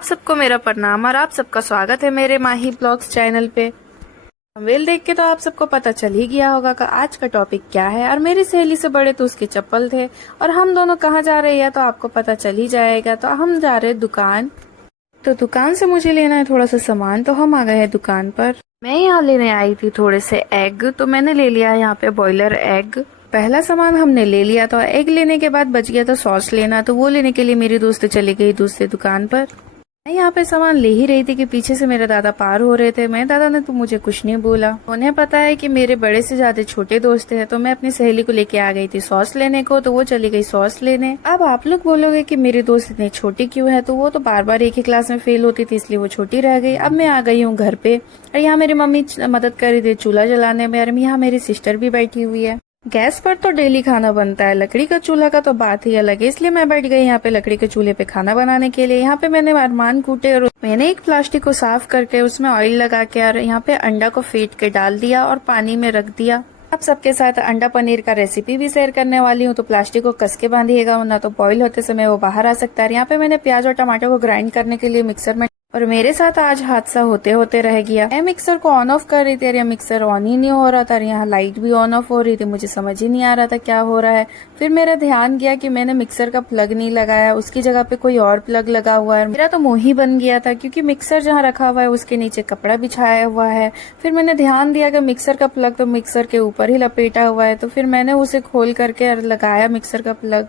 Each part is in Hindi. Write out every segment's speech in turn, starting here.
आप सबको मेरा प्रणाम और आप सबका स्वागत है मेरे माही ब्लॉग्स चैनल पे। थंबनेल देख के तो आप सबको पता चल ही गया होगा कि आज का टॉपिक क्या है। और मेरी सहेली से बड़े तो उसके चप्पल थे और हम दोनों कहाँ जा रहे हैं तो आपको पता चल ही जाएगा। तो हम जा रहे हैं दुकान। तो दुकान से मुझे लेना है थोड़ा सा सामान, तो हम आ गए हैं दुकान पर। मैं यहाँ लेने आई थी थोड़े से एग, तो मैंने ले लिया यहाँ पे बॉयलर एग। पहला सामान हमने ले लिया था। एग लेने के बाद बच गया था सॉस लेना, तो वो लेने के लिए मेरी दोस्त चली गई दूसरी दुकान पर। मैं यहाँ पे सामान ले ही रही थी कि पीछे से मेरे दादा पार हो रहे थे। मैं दादा ने तो मुझे कुछ नहीं बोला। उन्हें पता है कि मेरे बड़े से ज्यादा छोटे दोस्त हैं, तो मैं अपनी सहेली को लेके आ गई थी सॉस लेने को, तो वो चली गई सॉस लेने। अब आप लोग बोलोगे कि मेरी दोस्त इतनी छोटी क्यों है, तो वो तो बार बार एक ही क्लास में फेल होती थी इसलिए वो छोटी रह गई। अब मैं आ गई हूँ घर पे और यहाँ मेरी मम्मी मदद कर रही थी चूल्हा जलाने में और यहाँ मेरी सिस्टर भी बैठी हुई है। गैस पर तो डेली खाना बनता है, लकड़ी का चूल्हा का तो बात ही अलग है, इसलिए मैं बैठ गई यहाँ पे लकड़ी के चूल्हे पे खाना बनाने के लिए। यहाँ पे मैंने अरमान कूटे और मैंने एक प्लास्टिक को साफ करके उसमें ऑयल लगा के और यहाँ पे अंडा को फेंट के डाल दिया और पानी में रख दिया। आप सबके साथ अंडा पनीर का रेसिपी भी शेयर करने वाली हूँ, तो प्लास्टिक को कस के बांधिएगा वरना तो बॉईल होते समय वो बाहर आ सकता है। यहाँ पे मैंने प्याज और टमाटर को ग्राइंड करने के लिए मिक्सर में, और मेरे साथ आज हादसा होते होते रह गया। मैं मिक्सर को ऑन ऑफ कर रही थी और यह मिक्सर ऑन ही नहीं हो रहा था। यहाँ लाइट भी ऑन ऑफ हो रही थी, मुझे समझ ही नहीं आ रहा था क्या हो रहा है। फिर मेरा ध्यान गया कि मैंने मिक्सर का प्लग नहीं लगाया, उसकी जगह पे कोई और प्लग लगा हुआ है। मेरा तो मुंह ही बन गया था क्योंकि मिक्सर जहाँ रखा हुआ है उसके नीचे कपड़ा बिछाया हुआ है। फिर मैंने ध्यान दिया कि मिक्सर का प्लग तो मिक्सर के ऊपर ही लपेटा हुआ है, तो फिर मैंने उसे खोल करके लगाया मिक्सर का प्लग।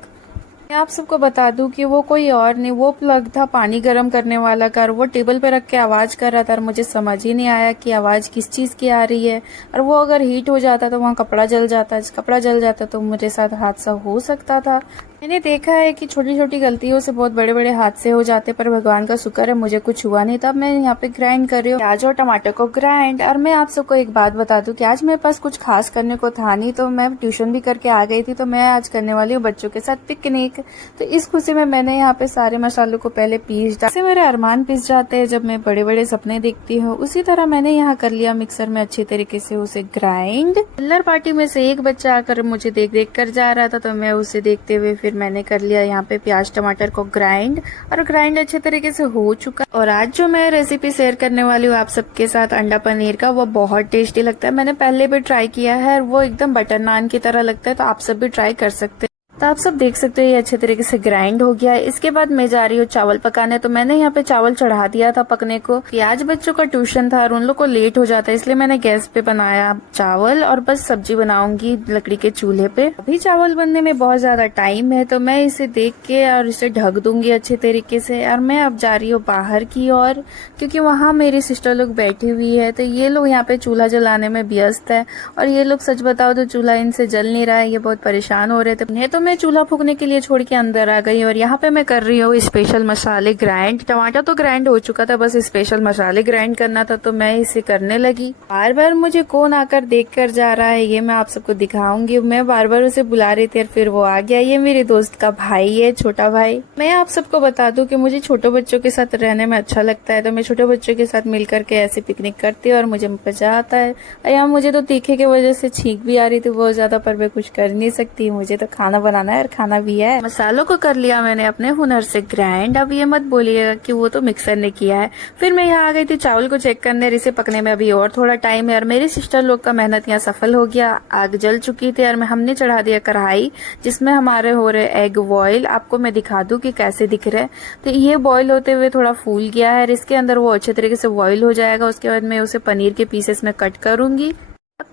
मैं आप सबको बता दूं कि वो कोई और नहीं, वो प्लग था पानी गर्म करने वाला का। वो टेबल पे रख के आवाज कर रहा था और मुझे समझ ही नहीं आया कि आवाज किस चीज की आ रही है। और वो अगर हीट हो जाता तो वहाँ कपड़ा जल जाता, कपड़ा जल जाता तो मेरे साथ हादसा हो सकता था। मैंने देखा है कि छोटी छोटी गलतियों से बहुत बड़े बड़े हादसे हो जाते, पर भगवान का शुक्र है मुझे कुछ हुआ नहीं। तब मैं यहाँ पे ग्राइंड कर रही हूँ प्याज और टमाटर को ग्राइंड। और मैं आप सबको एक बात बता दूं कि आज मेरे पास कुछ खास करने को था नहीं, तो मैं ट्यूशन भी करके आ गई थी। तो मैं आज करने वाली हूँ बच्चों के साथ पिकनिक। तो इस खुशी में मैंने यहाँ पे सारे मसालों को पहले पीस डाला। जैसे मेरे अरमान पिस जाते हैं जब मैं बड़े बड़े सपने देखती हूँ, उसी तरह मैंने यहाँ कर लिया मिक्सर में अच्छी तरीके से उसे ग्राइंड। कलर पार्टी में से एक बच्चा आकर मुझे देख देख कर जा रहा था, तो मैं उसे देखते हुए फिर मैंने कर लिया यहाँ पे प्याज टमाटर को ग्राइंड। और ग्राइंड अच्छे तरीके से हो चुका। और आज जो मैं रेसिपी शेयर करने वाली हूँ आप सबके साथ अंडा पनीर का, वो बहुत टेस्टी लगता है। मैंने पहले भी ट्राई किया है, वो एकदम बटर नान की तरह लगता है, तो आप सब भी ट्राई कर सकते हैं। तो आप सब देख सकते हो ये अच्छे तरीके से ग्राइंड हो गया है। इसके बाद मैं जा रही हूँ चावल पकाने, तो मैंने यहाँ पे चावल चढ़ा दिया था पकने को। आज बच्चों का ट्यूशन था और उन लोग को लेट हो जाता है, इसलिए मैंने गैस पे बनाया चावल और बस सब्जी बनाऊंगी लकड़ी के चूल्हे पे। अभी चावल बनने में बहुत ज्यादा टाइम है, तो मैं इसे देख के और इसे ढक दूंगी अच्छे तरीके से। और मैं अब जा रही हूँ बाहर की ओर, क्योंकि वहाँ मेरी सिस्टर लोग बैठी हुई है। तो ये लोग यहाँ पे चूल्हा जलाने में व्यस्त है और ये लोग सच बताओ तो चूल्हा इनसे जल नहीं रहा है, ये बहुत परेशान हो रहे थे। तो मैं चूल्हा फूकने के लिए छोड़ के अंदर आ गई और यहाँ पे मैं कर रही हूँ स्पेशल मसाले ग्राइंड। टमाटर तो ग्राइंड हो चुका था, बस स्पेशल मसाले ग्राइंड करना था, तो मैं इसे करने लगी। बार बार मुझे कौन आकर देख कर जा रहा है ये मैं आप सबको दिखाऊंगी। मैं बार बार उसे बुला रही थी और फिर वो आ गया। ये मेरे दोस्त का भाई है, छोटा भाई। मैं आप सबको बता दूं कि मुझे छोटे बच्चों के साथ रहने में अच्छा लगता है, तो मैं छोटे बच्चों के साथ मिल करके ऐसे पिकनिक करती हूँ और मुझे मजा आता है। और यहाँ मुझे तो तीखे की वजह से छींक भी आ रही थी बहुत ज्यादा, पर मैं कुछ कर नहीं सकती, मुझे तो खाना बनाना है और खाना भी है। मसालों को कर लिया मैंने अपने हुनर से ग्राइंड। अब ये मत बोलिएगा कि वो तो मिक्सर ने किया है। फिर मैं यहाँ आ गई थी चावल को चेक करने, और इसे पकने में अभी और थोड़ा टाइम है। और मेरी सिस्टर लोग का मेहनत यहाँ सफल हो गया। आग जल चुकी थी और हमने चढ़ा दिया कढ़ाई जिसमें हमारे हो रहे एग बॉयल। आपको मैं दिखा दूं कि कैसे दिख रहे हैं। तो ये बॉयल होते हुए थोड़ा फूल गया है और इसके अंदर वो अच्छे तरीके से बॉयल हो जाएगा। उसके बाद मैं उसे पनीर के पीसेस में कट करूंगी।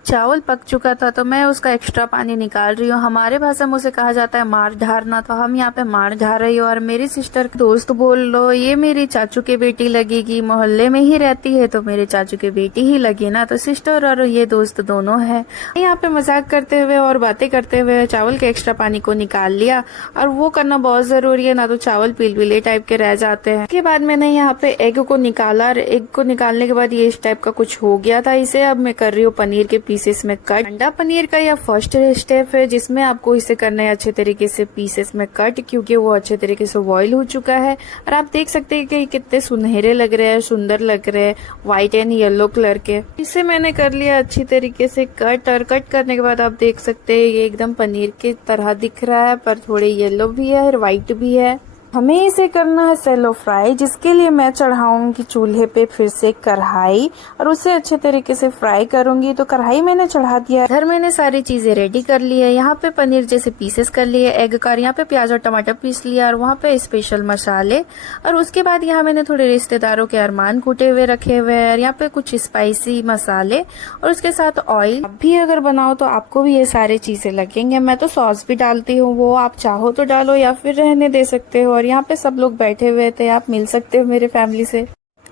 चावल पक चुका था तो मैं उसका एक्स्ट्रा पानी निकाल रही हूँ। हमारे भाषा में उसे कहा जाता है मार ढारना, तो हम यहाँ पे मार ढार रही हो। और मेरी सिस्टर दोस्त बोल लो ये मेरी चाचू की बेटी लगेगी, मोहल्ले में ही रहती है तो मेरे चाचू की बेटी ही लगी ना, तो सिस्टर और ये दोस्त दोनों है। यहाँ पे मजाक करते हुए और बातें करते हुए चावल के एक्स्ट्रा पानी को निकाल लिया। और वो करना बहुत जरूरी है, ना तो चावल पिलपिले टाइप के रह जाते हैं। उसके बाद मैंने यहाँ पे एग को निकाला और एग को निकालने के बाद ये इस टाइप का कुछ हो गया था। इसे अब मैं कर रही हूँ पनीर के पीसेस में कट। अंडा पनीर का यह फर्स्ट स्टेप है जिसमें आपको इसे करना है अच्छे तरीके से पीसेस में कट, क्योंकि वो अच्छे तरीके से बॉईल हो चुका है। और आप देख सकते हैं कि कितने सुनहरे लग रहे हैं, सुंदर लग रहे हैं, व्हाइट एंड येलो कलर के। इसे मैंने कर लिया अच्छी तरीके से कट। और कट करने के बाद आप देख सकते हैं ये एकदम पनीर की तरह दिख रहा है, पर थोड़े येलो भी है और व्हाइट भी है। हमें इसे करना है सेलो फ्राई, जिसके लिए मैं चढ़ाऊंगी चूल्हे पे फिर से कढ़ाई और उसे अच्छे तरीके से फ्राई करूंगी। तो कढ़ाई मैंने चढ़ा दिया। इधर मैंने सारी चीजें रेडी कर ली है। यहाँ पे पनीर जैसे पीसेस कर लिए, एग का, यहाँ पे प्याज और टमाटर पीस लिया और वहाँ पे स्पेशल मसाले। और उसके बाद यहाँ मैंने थोड़े रिश्तेदारों के अरमान कूटे हुए रखे हुए हैं और यहाँ पे कुछ स्पाइसी मसाले और उसके साथ ऑयल। आप भी अगर बनाओ तो आपको भी ये सारी चीजें लगेंगे। मैं तो सॉस भी डालती हूँ, वो आप चाहो तो डालो या फिर रहने दे सकते हो। और यहाँ पे सब लोग बैठे हुए थे, आप मिल सकते हो मेरे फैमिली से।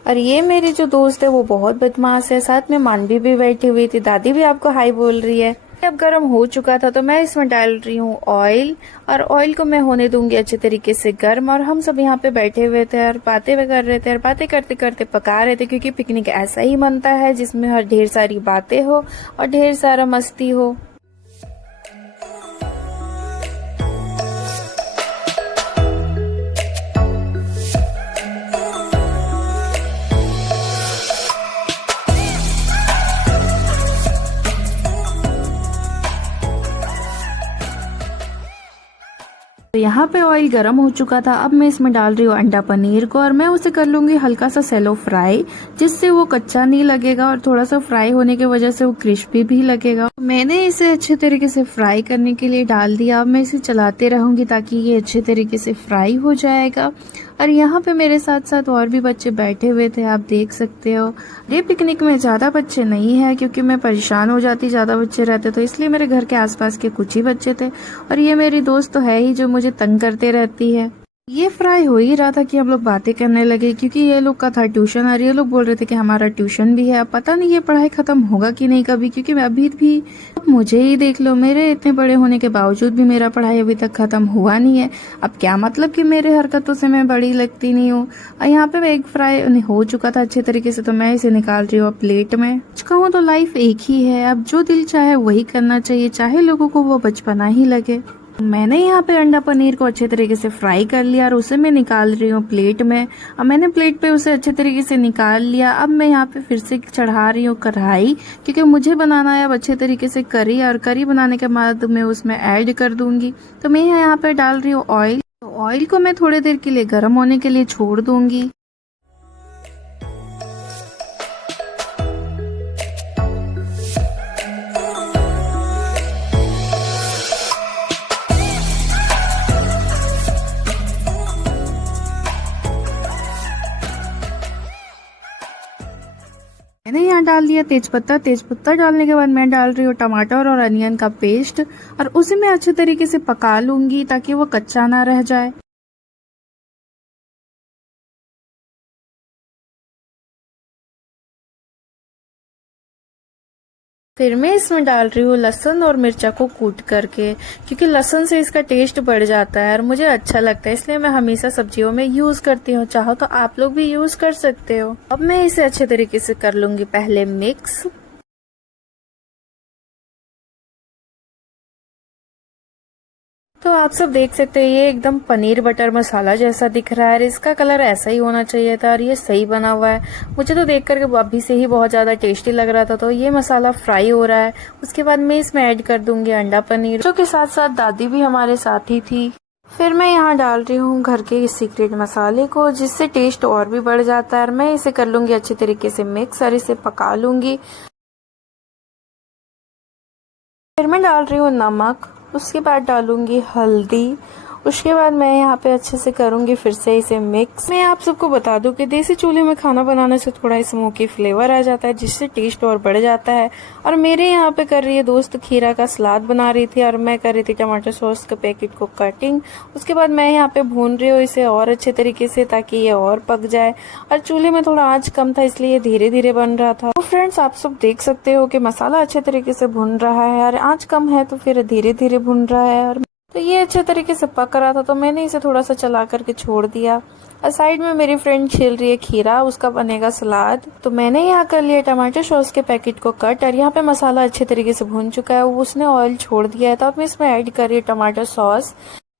और ये मेरी जो दोस्त है वो बहुत बदमाश है, साथ में मानवी भी बैठी हुई थी, दादी भी आपको हाई बोल रही है। अब गर्म हो चुका था तो मैं इसमें डाल रही हूँ ऑयल और ऑयल को मैं होने दूंगी अच्छे तरीके से गर्म। और हम सब यहाँ पे बैठे हुए थे और बातें कर रहे थे और बातें करते करते पका रहे थे, क्योंकि पिकनिक ऐसा ही बनता है जिसमें हर ढेर सारी बातें हो और ढेर सारा मस्ती हो। तो यहाँ पे ऑयल गर्म हो चुका था। अब मैं इसमें डाल रही हूँ अंडा पनीर को और मैं उसे कर लूंगी हल्का सा सेलो फ्राई, जिससे वो कच्चा नहीं लगेगा और थोड़ा सा फ्राई होने की वजह से वो क्रिस्पी भी लगेगा। मैंने इसे अच्छे तरीके से फ्राई करने के लिए डाल दिया। अब मैं इसे चलाते रहूंगी ताकि ये अच्छे तरीके से फ्राई हो जाएगा। और यहाँ पे मेरे साथ साथ और भी बच्चे बैठे हुए थे, आप देख सकते हो। ये पिकनिक में ज्यादा बच्चे नहीं है क्योंकि मैं परेशान हो जाती ज्यादा बच्चे रहते, तो इसलिए मेरे घर के आसपास के कुछ ही बच्चे थे। और ये मेरी दोस्त तो है ही जो मुझे तंग करते रहती है। ये फ्राई हो ही रहा था कि हम लोग बातें करने लगे, क्योंकि ये लोग का था ट्यूशन और ये लोग बोल रहे थे कि हमारा ट्यूशन भी है। अब पता नहीं ये पढ़ाई खत्म होगा कि नहीं कभी, क्योंकि अभी भी मुझे ही देख लो, मेरे इतने बड़े होने के बावजूद भी मेरा पढ़ाई अभी तक खत्म हुआ नहीं है। अब क्या मतलब कि मेरे हरकतों से मैं बड़ी लगती नहीं हूँ। और यहाँ पे एग फ्राई हो चुका था अच्छे तरीके से, तो मैं इसे निकाल रही हूँ प्लेट में। कहूँ तो लाइफ एक ही है, अब जो दिल चाहे वही करना चाहिए, चाहे लोगों को वो बचपना ही लगे। मैंने यहाँ पे अंडा पनीर को अच्छे तरीके से फ्राई कर लिया और उसे मैं निकाल रही हूँ प्लेट में। अब मैंने प्लेट पे उसे अच्छे तरीके से निकाल लिया। अब मैं यहाँ पे फिर से चढ़ा रही हूँ कढ़ाई, क्योंकि मुझे बनाना है अब अच्छे तरीके से करी। और करी बनाने के बाद मैं उसमें ऐड कर दूंगी। तो मैं यहाँ पे डाल रही हूँ ऑयल। तो ऑयल को मैं थोड़ी देर के लिए गर्म होने के लिए छोड़ दूंगी। मैंने यहाँ डाल दिया तेजपत्ता। तेजपत्ता डालने के बाद मैं डाल रही हूँ टमाटर और अनियन का पेस्ट और उसे मैं अच्छे तरीके से पका लूंगी ताकि वो कच्चा ना रह जाए। फिर मैं इसमें डाल रही हूँ लहसुन और मिर्चा को कूट करके, क्योंकि लहसुन से इसका टेस्ट बढ़ जाता है और मुझे अच्छा लगता है, इसलिए मैं हमेशा सब्जियों में यूज करती हूँ। चाहो तो आप लोग भी यूज कर सकते हो। अब मैं इसे अच्छे तरीके से कर लूंगी पहले मिक्स। तो आप सब देख सकते हैं ये एकदम पनीर बटर मसाला जैसा दिख रहा है। इसका कलर ऐसा ही होना चाहिए था और ये सही बना हुआ है। मुझे तो देख करके अभी से ही बहुत ज्यादा टेस्टी लग रहा था। तो ये मसाला फ्राई हो रहा है। उसके बाद मैं इसमें ऐड कर दूंगी अंडा पनीर, जो के साथ साथ दादी भी हमारे साथ ही थी। फिर मैं यहाँ डाल रही हूँ घर के सीक्रेट मसाले को, जिससे टेस्ट और भी बढ़ जाता है। और मैं इसे कर लूंगी अच्छे तरीके से मिक्स और इसे पका लूंगी। फिर मैं डाल रही हूँ नमक, उसके बाद डालूंगी हल्दी। उसके बाद मैं यहाँ पे अच्छे से करूंगी फिर से इसे मिक्स। मैं आप सबको बता दूं कि देसी चूल्हे में खाना बनाने से थोड़ा स्मोकी फ्लेवर आ जाता है, जिससे टेस्ट और बढ़ जाता है। और मेरे यहाँ पे कर रही है दोस्त खीरा का सलाद बना रही थी और मैं कर रही थी टमाटर सॉस के पैकेट को कटिंग। उसके बाद मैं यहाँ पे भून रही हूँ इसे और अच्छे तरीके से, ताकि ये और पक जाए। और चूल्हे में थोड़ा आँच कम था, इसलिए ये धीरे धीरे बन रहा था। तो फ्रेंड्स आप सब देख सकते हो कि मसाला अच्छे तरीके से भुन रहा है और आँच कम है तो फिर धीरे धीरे भुन रहा है। और तो ये अच्छे तरीके से पक रहा था, तो मैंने इसे थोड़ा सा चला करके छोड़ दिया। और साइड में मेरी फ्रेंड छील रही है खीरा, उसका बनेगा सलाद। तो मैंने यहाँ कर लिया टमाटर सॉस के पैकेट को कट और यहाँ पे मसाला अच्छे तरीके से भुन चुका है, उसने ऑयल छोड़ दिया है। तो अब मैं इसमें ऐड कर रही हूँ टमाटर सॉस।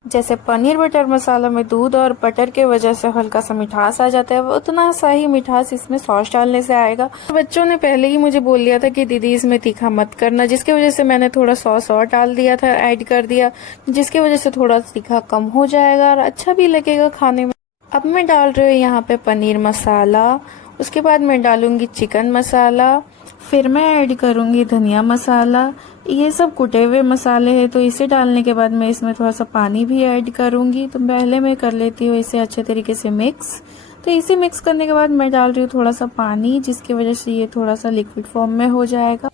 जैसे पनीर बटर मसाला में दूध और बटर के वजह से हल्का सा मिठास आ जाता है, वो उतना सा ही मिठास इसमें सॉस डालने से आएगा। बच्चों ने पहले ही मुझे बोल दिया था कि दीदी इसमें तीखा मत करना, जिसकी वजह से मैंने थोड़ा सॉस और डाल दिया था, ऐड कर दिया, जिसकी वजह से थोड़ा तीखा कम हो जाएगा और अच्छा भी लगेगा खाने में। अब मैं डाल रही हूँ यहाँ पे पनीर मसाला, उसके बाद मैं डालूंगी चिकन मसाला, फिर मैं ऐड करूंगी धनिया मसाला। ये सब कुटे हुए मसाले हैं, तो इसे डालने के बाद मैं इसमें थोड़ा सा पानी भी ऐड करूंगी। तो पहले मैं कर लेती हूँ इसे अच्छे तरीके से मिक्स। तो इसे मिक्स करने के बाद मैं डाल रही हूँ थोड़ा सा पानी, जिसकी वजह से ये थोड़ा सा लिक्विड फॉर्म में हो जाएगा।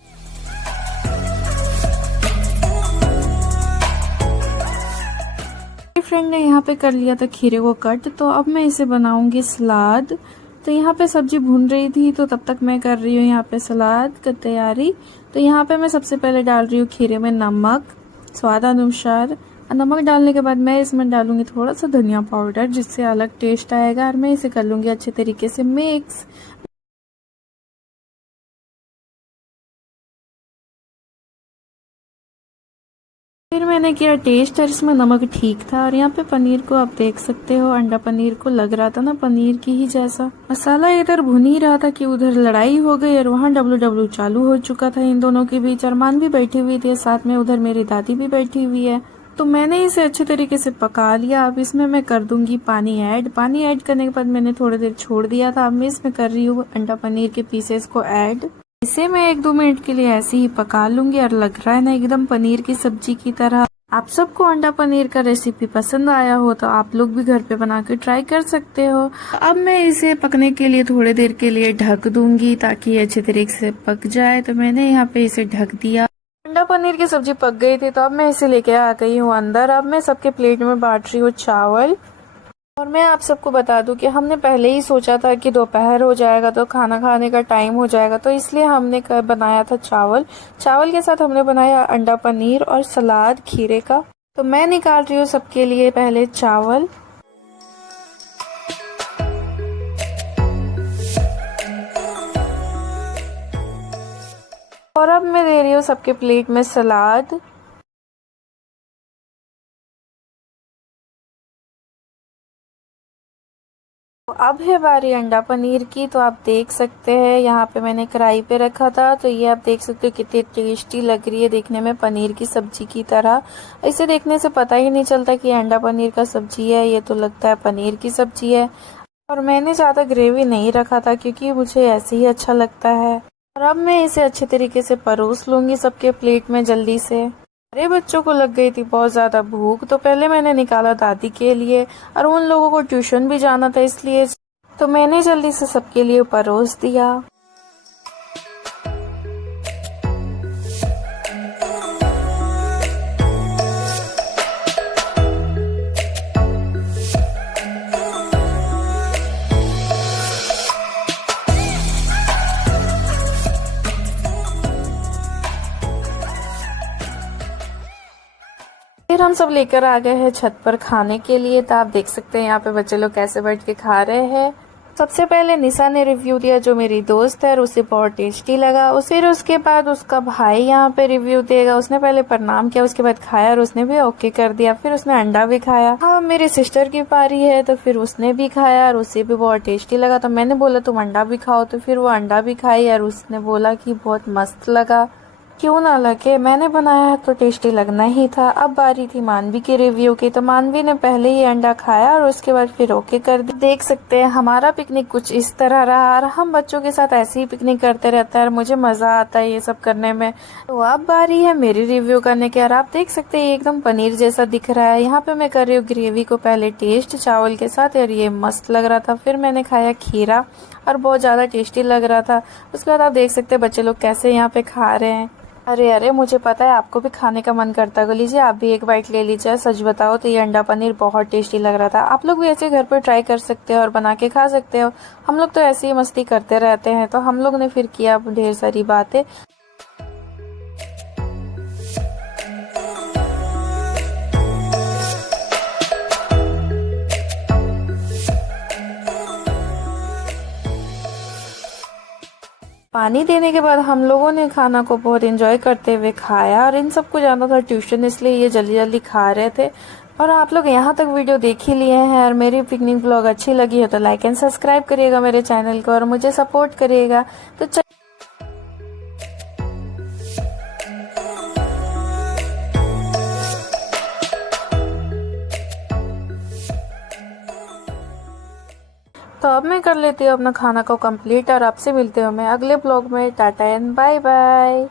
फ्रेंड ने यहाँ पे कर लिया था खीरे को कट, तो अब मैं इसे बनाऊंगी सलाद। तो यहाँ पे सब्जी भून रही थी, तो तब तक मैं कर रही हूँ यहाँ पे सलाद की तैयारी। तो यहाँ पे मैं सबसे पहले डाल रही हूँ खीरे में नमक स्वाद अनुसार। नमक डालने के बाद मैं इसमें डालूंगी थोड़ा सा धनिया पाउडर, जिससे अलग टेस्ट आएगा, और मैं इसे कर लूंगी अच्छे तरीके से मिक्स। फिर मैंने किया टेस्ट और इसमें नमक ठीक था। और यहाँ पे पनीर को आप देख सकते हो, अंडा पनीर को लग रहा था ना पनीर की ही जैसा। मसाला इधर भुन ही रहा था कि उधर लड़ाई हो गई और वहाँ डब्ल्यू चालू हो चुका था इन दोनों के बीच। अरमान भी बैठी हुई थी, साथ में उधर मेरी दादी भी बैठी हुई है। तो मैंने इसे अच्छे तरीके से पका लिया। अब इसमें मैं कर दूंगी पानी ऐड। पानी ऐड करने के बाद मैंने थोड़ी देर छोड़ दिया था। अब मैं इसमें कर रही हूँ अंडा पनीर के पीसेस को ऐड। इसे मैं 1-2 मिनट के लिए ऐसे ही पका लूंगी, और लग रहा है ना एकदम पनीर की सब्जी की तरह। आप सबको अंडा पनीर का रेसिपी पसंद आया हो तो आप लोग भी घर पे बना के ट्राई कर सकते हो। अब मैं इसे पकने के लिए थोड़ी देर के लिए ढक दूंगी, ताकि अच्छे तरीके से पक जाए। तो मैंने यहाँ पे इसे ढक दिया। अंडा पनीर की सब्जी पक गई थी, तो अब मैं इसे लेके आ गई हूँ अंदर। अब मैं सबके प्लेट में बांट रही हूँ चावल। और मैं आप सबको बता दूं कि हमने पहले ही सोचा था कि दोपहर हो जाएगा तो खाना खाने का टाइम हो जाएगा, तो इसलिए हमने बनाया था चावल। चावल के साथ हमने बनाया अंडा पनीर और सलाद खीरे का। तो मैं निकाल रही हूँ सबके लिए पहले चावल। और अब मैं दे रही हूँ सबके प्लेट में सलाद। अब है बारी अंडा पनीर की। तो आप देख सकते हैं यहाँ पे मैंने कढ़ाई पे रखा था, तो ये आप देख सकते हो कितनी टेस्टी लग रही है देखने में, पनीर की सब्जी की तरह। इसे देखने से पता ही नहीं चलता कि अंडा पनीर का सब्जी है, ये तो लगता है पनीर की सब्जी है। और मैंने ज़्यादा ग्रेवी नहीं रखा था, क्योंकि मुझे ऐसे ही अच्छा लगता है। और अब मैं इसे अच्छे तरीके से परोस लूंगी सबके प्लेट में जल्दी से। अरे बच्चों को लग गई थी बहुत ज़्यादा भूख, तो पहले मैंने निकाला दादी के लिए, और उन लोगों को ट्यूशन भी जाना था, इसलिए तो मैंने जल्दी से सबके लिए परोस दिया। फिर हम सब लेकर आ गए हैं छत पर खाने के लिए। तो आप देख सकते हैं यहाँ पे बच्चे लोग कैसे बैठ के खा रहे हैं। सबसे पहले निशा ने रिव्यू दिया, जो मेरी दोस्त है, और उसे बहुत टेस्टी लगा। फिर उसके बाद उसका भाई यहाँ पे रिव्यू देगा। उसने पहले प्रणाम किया, उसके बाद खाया और उसने भी ओके कर दिया। फिर उसने अंडा भी खाया। हाँ, मेरी सिस्टर की पारी है, तो फिर उसने भी खाया और उसे भी बहुत टेस्टी लगा। तो मैंने बोला तुम अंडा भी खाओ, तो फिर वो अंडा भी खाई और उसने बोला कि बहुत मस्त लगा। क्यों ना लगे, मैंने बनाया है तो टेस्टी लगना ही था। अब बारी थी मानवी के रिव्यू की। तो मानवी ने पहले ही अंडा खाया और उसके बाद फिर ओके कर दिया। देख सकते हैं हमारा पिकनिक कुछ इस तरह रहा, और हम बच्चों के साथ ऐसे ही पिकनिक करते रहते हैं और मुझे मजा आता है ये सब करने में। तो अब बारी है मेरी रिव्यू करने की, और आप देख सकते हैं एकदम पनीर जैसा दिख रहा है। यहाँ पे मैं कर रही हूँ ग्रेवी को पहले टेस्ट चावल के साथ, और ये मस्त लग रहा था। फिर मैंने खाया खीरा और बहुत ज्यादा टेस्टी लग रहा था। उसके बाद आप देख सकते हैं बच्चे लोग कैसे यहाँ पे खा रहे हैं। अरे अरे, मुझे पता है आपको भी खाने का मन करता है, लीजिए आप भी एक बाइट ले लीजिए। सच बताओ तो ये अंडा पनीर बहुत टेस्टी लग रहा था। आप लोग भी ऐसे घर पर ट्राई कर सकते हो और बना के खा सकते हो। हम लोग तो ऐसे ही मस्ती करते रहते हैं, तो हम लोग ने फिर किया ढेर सारी बातें। पानी देने के बाद हम लोगों ने खाना को बहुत एंजॉय करते हुए खाया, और इन सबको जाना था ट्यूशन, इसलिए ये जल्दी जल्दी खा रहे थे। और आप लोग यहाँ तक वीडियो देख ही लिए हैं और मेरी पिकनिक ब्लॉग अच्छी लगी है तो लाइक एंड सब्सक्राइब करिएगा मेरे चैनल को और मुझे सपोर्ट करिएगा। तो अब मैं कर लेती हूँ अपना खाना को कंप्लीट और आपसे मिलते हूँ मैं अगले ब्लॉग में। Tata and bye bye.